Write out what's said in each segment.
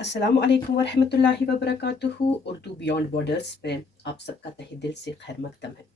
अस्सलामु अलैकुम वरहमतुल्लाहि वबरकातुहू। उर्दू बियॉन्ड बॉर्डर्स में आप सबका तहे दिल से खैर मकदम है।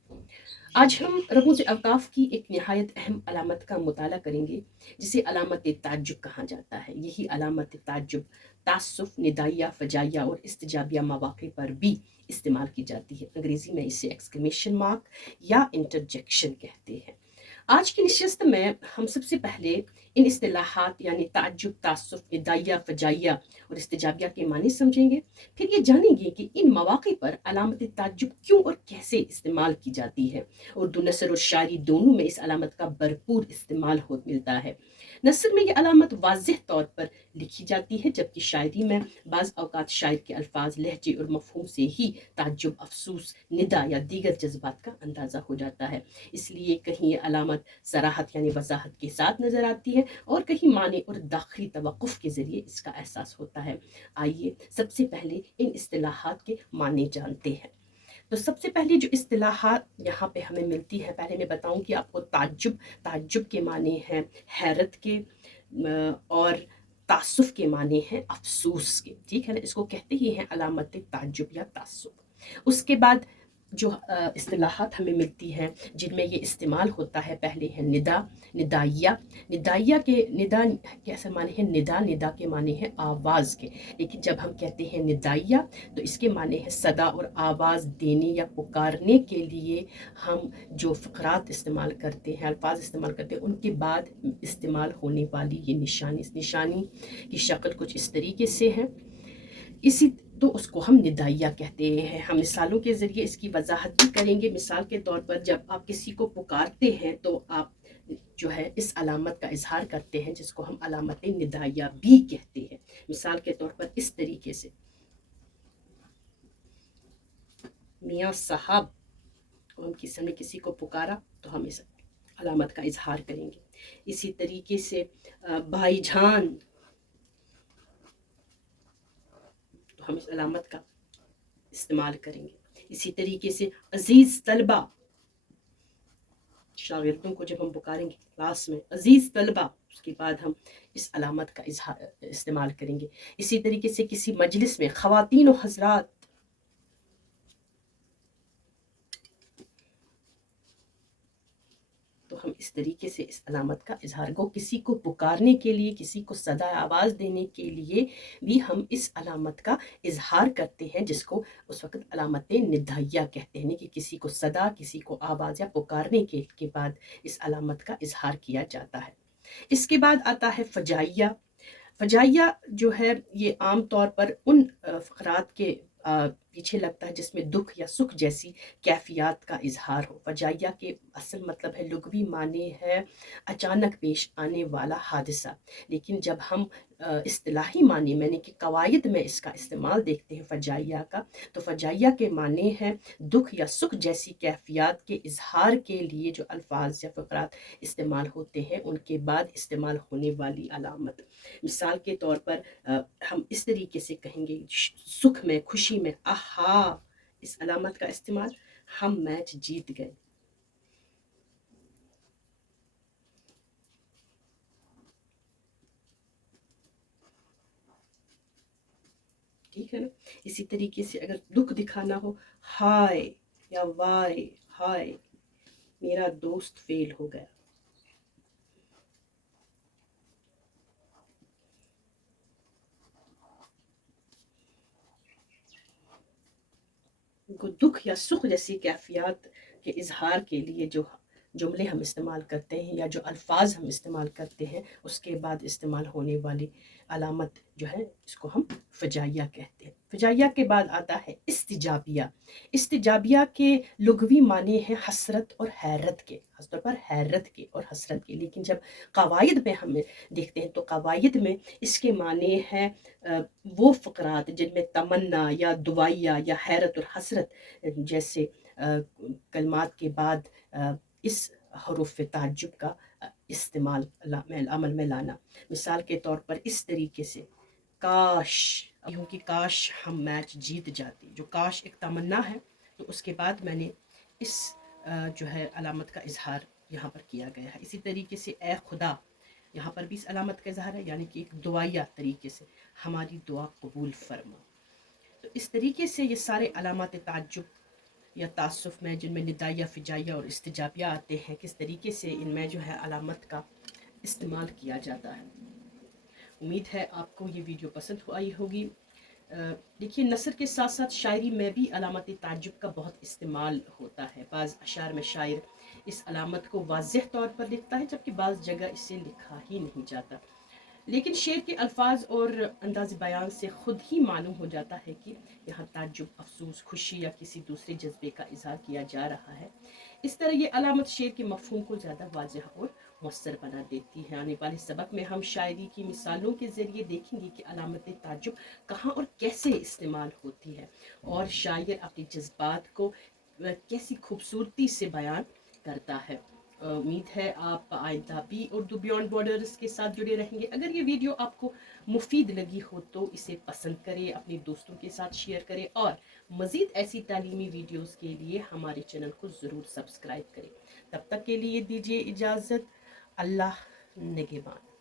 आज हम रमूज अवकाफ की एक नहायत अहम अलामत का मुताला करेंगे जिसे अलामत ताज्जुब कहा जाता है। यही अलामत ताज्जुब तासुफ, निदाइया, फजाइया और इस्तिजाबिया मौक़े पर भी इस्तेमाल की जाती है। अंग्रेज़ी में इसे एक्सक्लेमेशन मार्क या इंटरजेक्शन कहते हैं। आज की नशिस्त में हम सबसे पहले इन इस्तिलाहात यानी ताज्जुब, तासुफ, निदाइया, फजाइया और इस्तिजाबिया के मानी समझेंगे। फिर ये जानेंगे कि इन मौक़े पर अलामत ताज्जुब क्यों और कैसे इस्तेमाल की जाती है। उर्दू नसर और शायरी दोनों में इस अलामत का भरपूर इस्तेमाल हो मिलता है। नसर में ये अलामत वाज़ेह तौर पर लिखी जाती है, जबकि शायरी में बाज़ औक़ात शायर के अल्फाज, लहजे और मफ़हूम से ही ताज्जुब, अफसूस, निदा या दीगर जज्बात का अंदाज़ा हो जाता है। इसलिए कहीं ये अलामत सराहत यानी वज़ाहत के साथ नज़र आती है और कहीं माने और दाखिली तवक़्क़ुफ़ के ज़रिए इसका एहसास होता है। आइए सबसे पहले इन इस्तिलाहात के माने जानते हैं। तो सबसे पहले जो इस्तिलाहात यहाँ पे हमें मिलती है, पहले मैं बताऊँ कि आपको ताज्जुब, ताज्जुब के माने हैं हैरत के, और तासुफ के माने हैं अफसूस के। ठीक है ना, इसको कहते ही हैं अलामत ताज्जुब या तासुफ। उसके बाद जो इस्तिलाहात हमें मिलती हैं जिनमें ये इस्तेमाल होता है, पहले है निदा, निदाइया। निदाइया के निदा कैसे माने हैं, निदा, निदा के माने हैं आवाज़ के। लेकिन जब हम कहते हैं निदाइया तो इसके माने हैं सदा और आवाज़ देने या पुकारने के लिए हम जो फ़क़रात इस्तेमाल करते हैं, अल्फाज इस्तेमाल करते हैं, उनके बाद इस्तेमाल होने वाली ये निशानी, इस निशानी की शक्ल कुछ इस तरीके से है। इसी तो उसको हम निदाइया कहते हैं। हम मिसालों के ज़रिए इसकी वजाहत भी करेंगे। मिसाल के तौर पर जब आप किसी को पुकारते हैं तो आप जो है इस अलामत का इजहार करते हैं जिसको हम अलामत निदाइया भी कहते हैं। मिसाल के तौर पर इस तरीके से, मियाँ साहब को हम किसी ने किसी को पुकारा तो हम इस अलामत का इजहार करेंगे। इसी तरीके से भाईजान, तो हम इस अलामत का इस्तेमाल करेंगे। इसी तरीके से अजीज़ तलबा, शागिर्दों को जब हम पुकारेंगे क्लास में अजीज़ तलबा, उसके बाद हम इस अलामत का इस्तेमाल करेंगे। इसी तरीके से किसी मजलिस में ख़वातीन व हज़रात, तो हम इस तरीके से इस अलामत का इजहार को, किसी को पुकारने के लिए, किसी को सदा आवाज़ देने के लिए भी हम इस अलामत का इजहार करते हैं जिसको उस वक़्त अलामत निदाइया कहते हैं कि किसी को सदा, किसी को आवाज़ या पुकारने के बाद इस अलामत का इजहार किया जाता है। इसके बाद आता है फजाइया। फजाइया जो है ये आम तौर पर उन फ़क़रात के पीछे लगता है जिसमें दुख या सुख जैसी कैफियत का इजहार हो। फजाइया के असल मतलब है, लुग़वी माने है अचानक पेश आने वाला हादसा। लेकिन जब हम इस्तिलाही माने मैंने कि कवायद में इसका इस्तेमाल देखते हैं फजाइया का, तो फजाइया के माने हैं दुख या सुख जैसी कैफियत के इजहार के लिए जो अल्फाज या फ़क़रात इस्तेमाल होते हैं उनके बाद इस्तेमाल होने वाली अलामत। मिसाल के तौर पर हम इस तरीके से कहेंगे सुख में, खुशी में, आहा, इस अलामत का इस्तेमाल, हम मैच जीत गए। ठीक है ना। इसी तरीके से अगर दुख दिखाना हो, हाय या वाय, हाय मेरा दोस्त फेल हो गया। दुख या सुख जैसी कैफियत के इजहार के लिए जो जुमले हम इस्तेमाल करते हैं या जो अल्फाज हम इस्तेमाल करते हैं उसके बाद इस्तेमाल होने वाली अलामत जो है इसको हम फजाइया कहते हैं। फजाइया के बाद आता है इस्तिजाबिया। इस्तिजाबिया के लुग़वी माने हैं हसरत और हैरत के, खासतौर पर हैरत के और हसरत के। लेकिन जब कवायद में हम देखते हैं तो कवायद में इसके माने हैं वो फ़क़रात जिनमें तमन्ना या दुआया या हैरत और हसरत जैसे कलमात के बाद इस हरूफ ताज्जुब का इस्तेमाल अमल में लाना। मिसाल के तौर पर इस तरीके से, काश, यूँ कि काश हम मैच जीत जाते, जो काश एक तमन्ना है तो उसके बाद मैंने इस जो है अलामत का इजहार यहाँ पर किया गया है। इसी तरीके से ए खुदा, यहाँ पर भी इस अलामत का इजहार है, यानी कि एक दुआया तरीके से हमारी दुआ कबूल फरमा। तो इस तरीके से ये सारे अलामत ताज्जुब या तासुफ में जिनमें निदाया फिजाइया और इस्तिजाबिया आते हैं, किस तरीके से इनमें जो है अलामत का इस्तेमाल किया जाता है। उम्मीद है आपको ये वीडियो पसंद आई होगी। देखिए, नसर के साथ साथ शायरी में भी अलामत ताज्जुब का बहुत इस्तेमाल होता है। बाज़ अशार में शायर इस अलामत को वाज़ेह तौर पर लिखता है, जबकि बाज़ जगह इसे लिखा ही नहीं जाता। लेकिन शेर के अल्फाज और अंदाज बयान से ख़ुद ही मालूम हो जाता है कि यहाँ ताज्जुब, अफसोस, खुशी या किसी दूसरे जज्बे का इजहार किया जा रहा है। इस तरह ये अलामत शेर के मफहूम को ज़्यादा वाज़ेह और मौसर बना देती है। आने वाले सबक में हम शायरी की मिसालों के ज़रिए देखेंगे कि अलामत ताज्जुब कहाँ और कैसे इस्तेमाल होती है, और शायर अपने जज्बात को कैसी खूबसूरती से बयान करता है। उम्मीद है आप आइंदा भी उर्दू बियॉन्ड बॉर्डर्स के साथ जुड़े रहेंगे। अगर ये वीडियो आपको मुफीद लगी हो तो इसे पसंद करें, अपने दोस्तों के साथ शेयर करें, और मज़ीद ऐसी तालीमी वीडियोस के लिए हमारे चैनल को ज़रूर सब्सक्राइब करें। तब तक के लिए दीजिए इजाज़त। अल्लाह निगहबान।